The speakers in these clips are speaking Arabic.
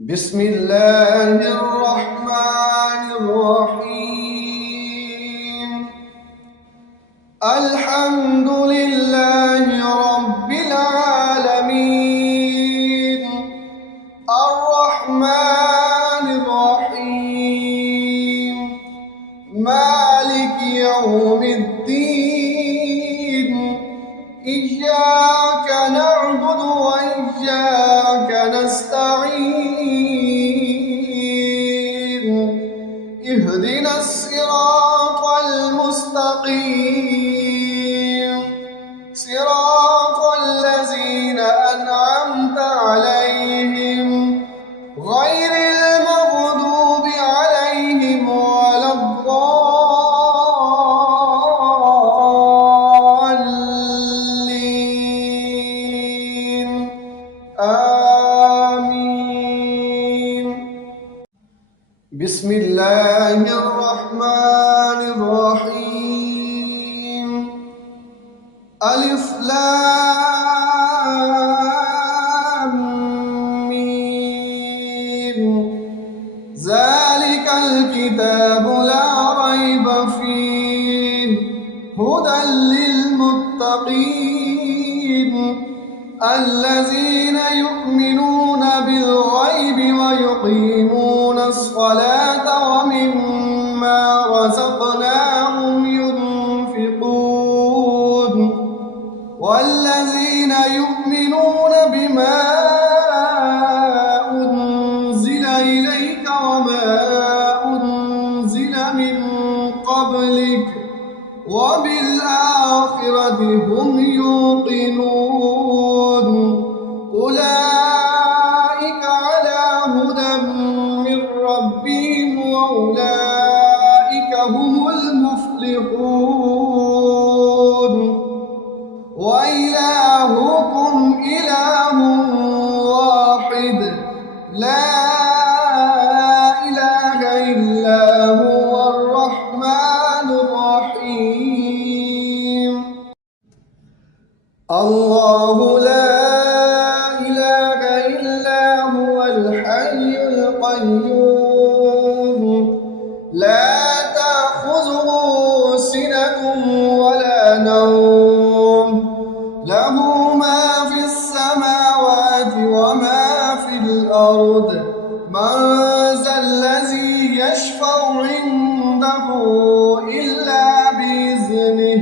بسم الله الرحمن الرحيم. الحمد لله رب العالمين، الرحمن الرحيم، مالك يوم الدين. إياك نعبد وإياك نستعين، اهدنا الصراط المستقيم، صراط الذين أنعمت عليهم غير المغضوب عليهم ولا الضالين. آمين. بسم الله الرحمن الرحيم. ألف لام ميم. ذلك الكتاب لا ريب فيه هدى للمتقين الذين يؤمنون بالغيب ويقيمون الصلاة ومما رزقناهم ينفقون والذين يؤمنون بما أنزل إليك وما أنزل من قبلك وبالآخرة هم يوقنون. أولئك على هدى من ربهم وأولئك هم المفلحون. وإلهكم إله واحد لا إله إلا هو الرحمن الرحيم. الله لا إله إلا هو الحي القيوم لا تأخذه سنة ولا نوم له ما في السماوات وما في الأرض. من ذا الذي يشفع عنده إلا بإذنه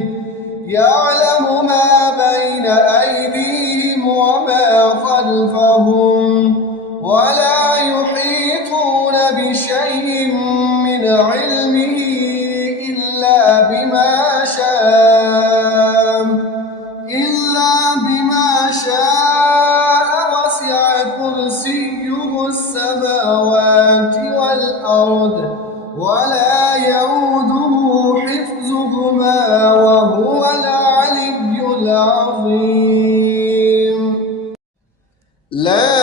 يعلم ما بين أيديهم وما خلفهم ولا يحيطون بشيء من علمه إلا بما شاء وسع كرسيه السماوات والأرض ولا يؤوده حفظهما وهو العلي العظيم. لا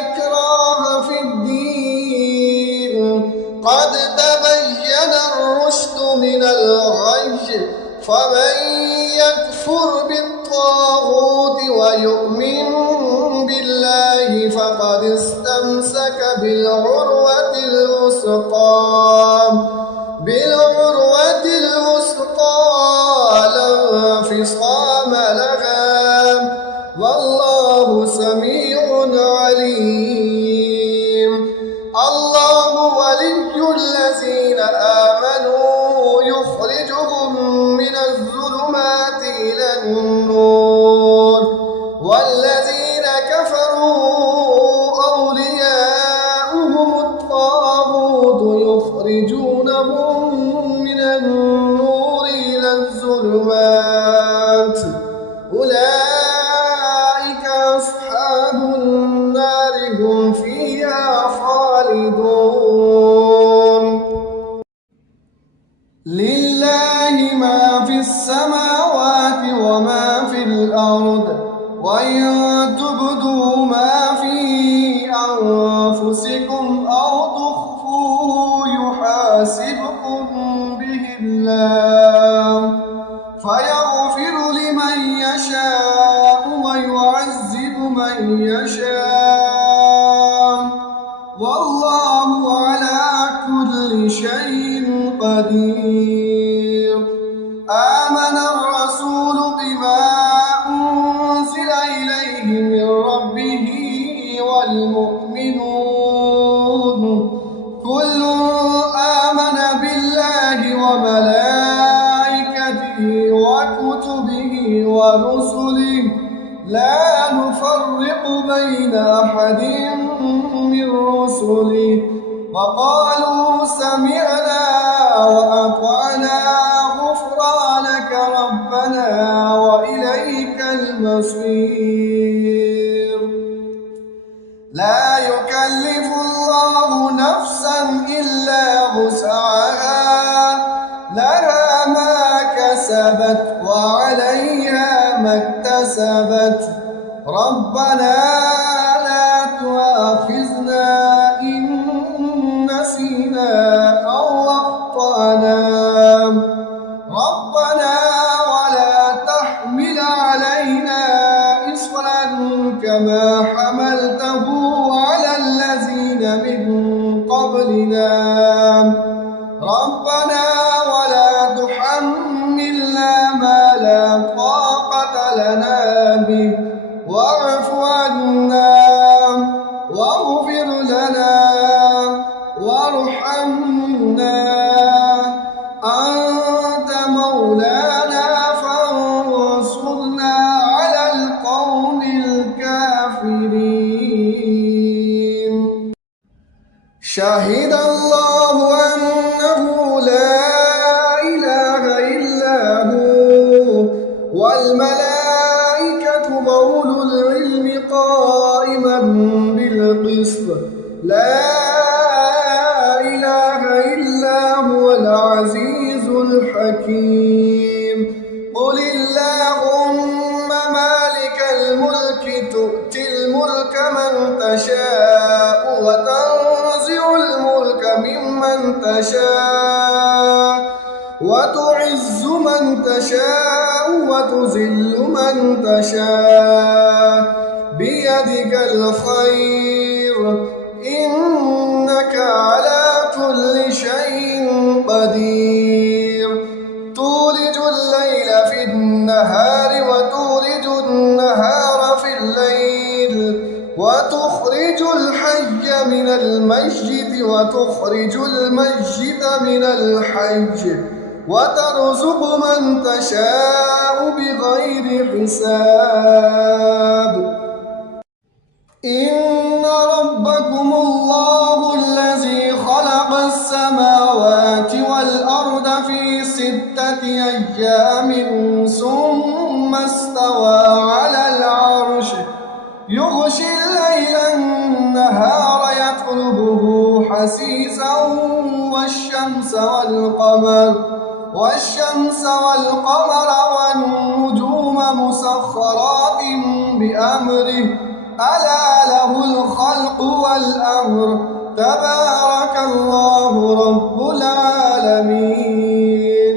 إكراه في الدين قد تبين الرشد من الغي فمن يكفر بالطاغوت ويؤمن بالله فقد استمسك بالعروة الوثقى لا انفصام لها والله سميع عليم. الله ولي الذين آمنوا يخرجهم من الظلمات إلى النور والذين كفروا أولياؤهم الطاغوت يخرجونهم من النور إلى الظلمات أولئك أصحاب النار هم فيها خالدون. لله ما في السماوات وما في الأرض وإن تبدوا ما في أنفسكم أو تخفوه والمؤمنون كل آمن بالله وملائكته وكتبه ورسله لا نفرق بين أحد من رسله وقالوا سمعنا وأطعنا غفرانك ربنا وإليك المصير. لا يكلف الله نفسا إلا وسعها لها ما كسبت وعليها ما اكتسبت ربنا لا تؤاخذنا إن نسينا أو أخطأنا ربنا ولا تحمل علينا إصرا كما حملته على الذين من قبلنا ربنا ولا تحملنا ما لا طاقة لنا به واعف عنا واغفر لنا وارحمنا أنت مولانا فانصرنا على القوم الكافرين. شهد الله أنه لا إله إلا هو والملائكة وأولو العلم قائما بالقسط لا إله إلا هو العزيز الحكيم. قل اللهم مالك الملك تؤتي الملك من تشاء وتنزع الملك ممن تشاء وتعز من تشاء وتذل من تشاء بيدك الخير إنك على كل شيء قدير. تولج الليل في النهار وتولج النهار في الليل وتخرج الحي من الميت وتخرج الميت من الحي وترزق من تشاء بغير حساب. إن ربكم الله الذي خلق السماوات والأرض في 6 أيام ثم استوى على العرش يغشي الليل النهار يطلبه حثيثا والشمس والقمر والنجوم مسخرات بأمره ألا له الخلق والأمر تبارك الله رب العالمين.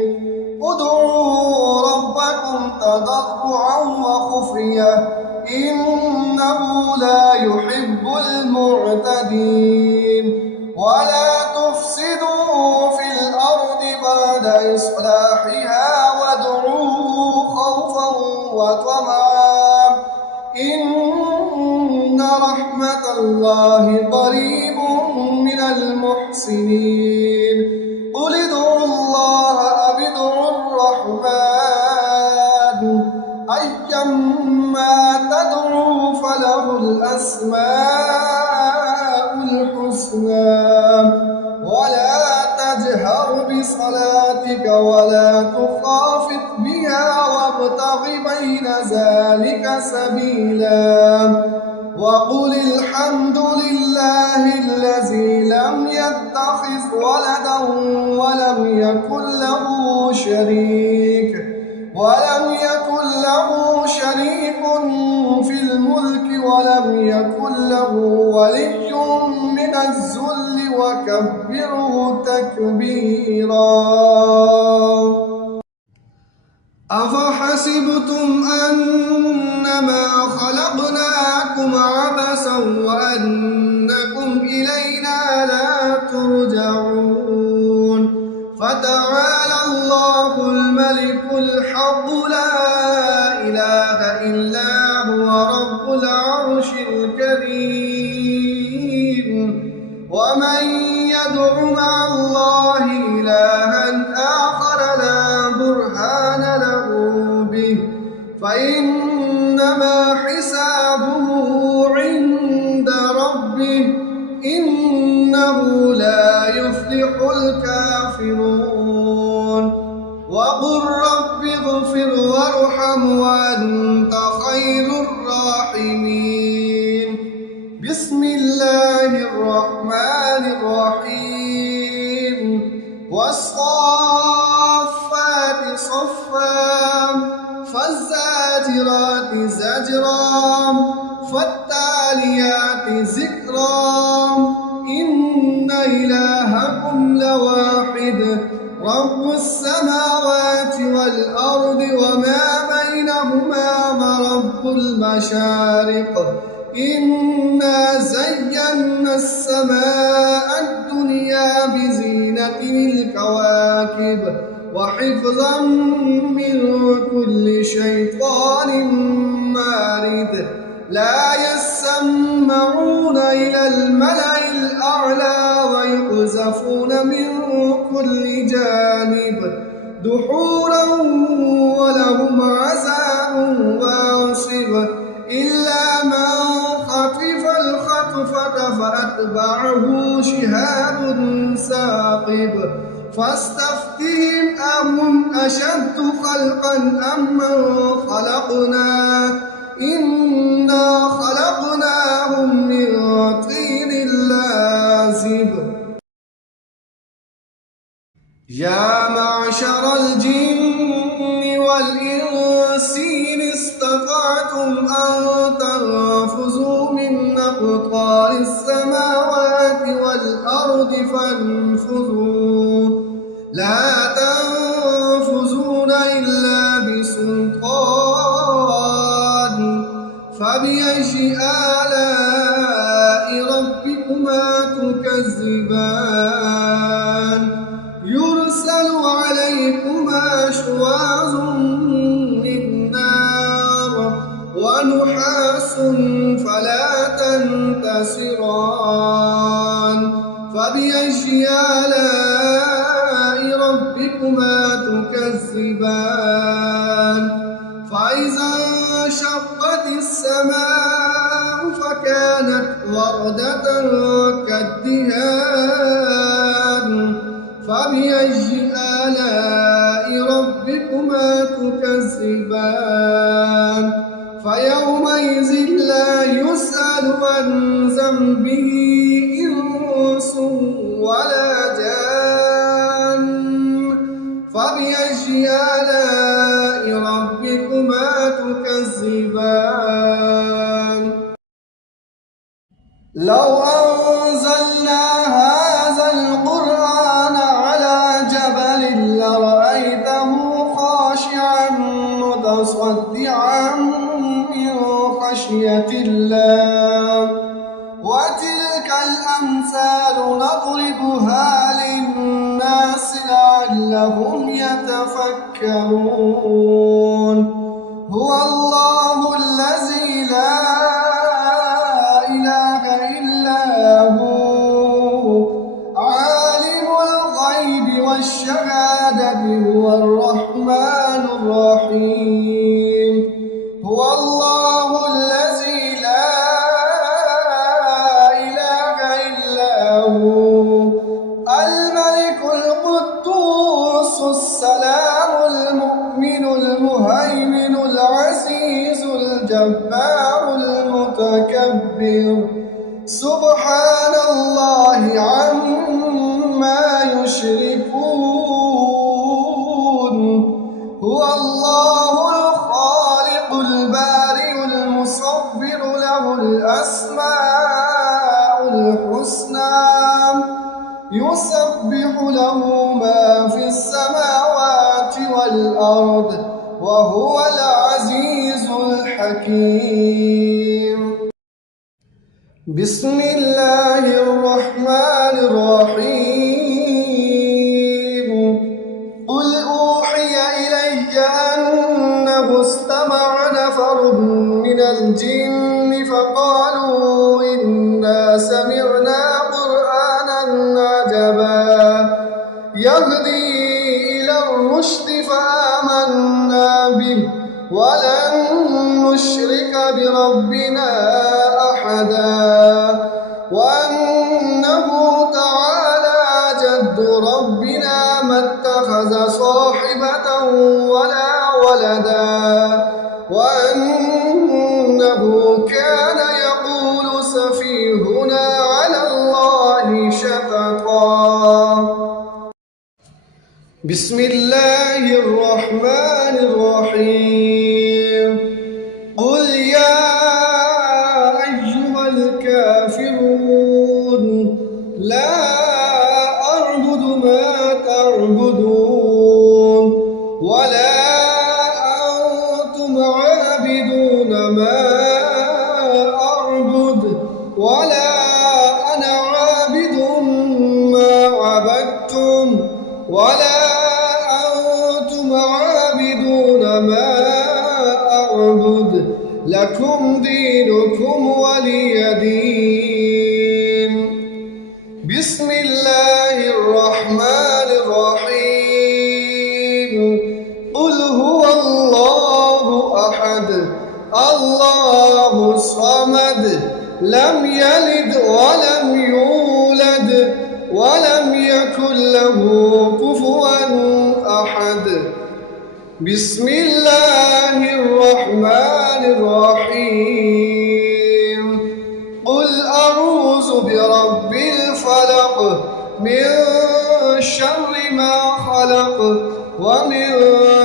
ادعوا ربكم تضرعا وخفية إنه لا يحب المعتدين. ولا تفسدوا في الأرض بعد إصلاحها وادعوه خوفا وطمعا إن رحمة الله قريب من المحسنين. قل ادعوا الله أو ادعوا الرحمن أيما تدعوا فله الأسماء الحسنى. ولا تجهر بصلاتك ولا تخافت بها وابتغ بين ذلك سبيلا. وقل الحمد لله الذي لم يتخذ ولدا ولم يكن له شريك في الملك ولم يكن له ولي من الذل وكبره تكبيرا. أفحسبتم أنما خلقناكم عبثا وأنكم إلينا لا ترجعون. فتعالى الله الملك الحق لا إله إلا هو رب العرش الكريم. ومن يدع مع الله إلها آخر لا برهان له به فإنما حسابه عند ربه إنه لا يفلح الكافرون وقل رب اغفر وارحم وأنت خير الراحمين بسم الله الرحمن الرحيم والصافات صفا فالزاجرات زجرا فالتاليات ذكرا إن إلهكم لواحد رب السماوات والأرض وما بينهما ورب المشارق إنا زينا السماء الدنيا بزينة الكواكب وحفظا من كل شيطان مارد لا يسمعون إلى الملأ الأعلى ويقذفون من كل جانب دحورا ولهم عذاب واصب إلا من خطف الخطفة فأتبعه شهاب ثاقب فاستفتهم أهم أشد خلقا أم من خلقنا إنا خلقناهم من طين لازب يا معشر الجن والإنس إن استطعتم أن تنفذوا من أقطار السماوات والأرض فانفذوا لا تنفذون إلا بسلطان فبأي آلاء ربكما تكذبان يرسل عليكما شواظ من نار ونحاس فلا تنتصران فبأي آلاء ربكما تكذبان فإذا انشقت السماء فكانت وردة كالدهان فبأي آلاء ربكما تكذبان فيومئذ لا يسأل عن ذنبه إنس ولا جان فبأي آلاء ربكما تكذبان لو أنزلنا هذا القرآن على جبل لرأيته خاشعا متصدعا من خشية الله وتلك الأمثال نضربها للناس لعلهم يتفكرون هو الله الذي لا إله إلا هو عالم الغيب والشهادة هو الرحمن الرحيم هو الله الذي لا إله إلا هو الملك القدوس السلام المؤمن المهيمن العزيز الجبار المتكبر سبحان الله عما يشركون هو الله الخالق البارئ المصور له الأسماء الحسنى يسبح له ما في السماوات والأرض وهو العزيز الحكيم بسم الله الرحمن الرحيم قل أوحي إلي أنه استمع نفر من الجن فقالوا إنا سمعنا قرآنا يهدي إلى الرشد فآمنا به ولن نشرك بربنا أحدا وأنه تعالى جد ربنا ما اتخذ صاحبة ولا ولدا وأنه كان يقول سفيهنا على الله شططا. بسم الله الرحمن الرحيم. قل يا أيها الكافرون لا أعبد ما تعبدون ولا أنتم عابدون ما أعبد ولا أنا عابد ما عبدتم ولا أنتم عابدون ما أعبد لكم دينكم ولي دين. بسم الله الرحمن الرحيم. قل هو الله أحد الله الصمد لم يلد ولم يولد ولم يكن له كفوا أحد. بسم الله الرحمن الرحيم. قل أعوذ برب الفلق من شر ما خلق ومن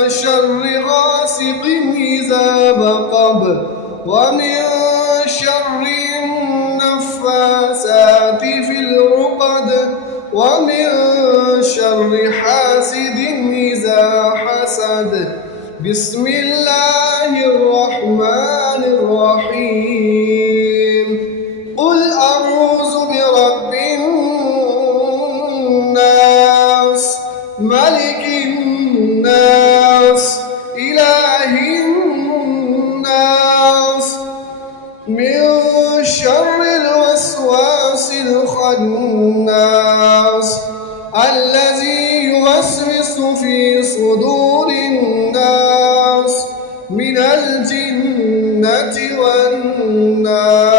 شر غاسق إذا وقب ومن شر النفاثات في العقد ومن شر حاسد إذا حسد. بسم الله الرحمن الرحيم. قل أعوذ برب الناس ملك الناس إله الناس من شر الوسواس الخناس الذي يوسوس في صدور الناس من الجنة والناس.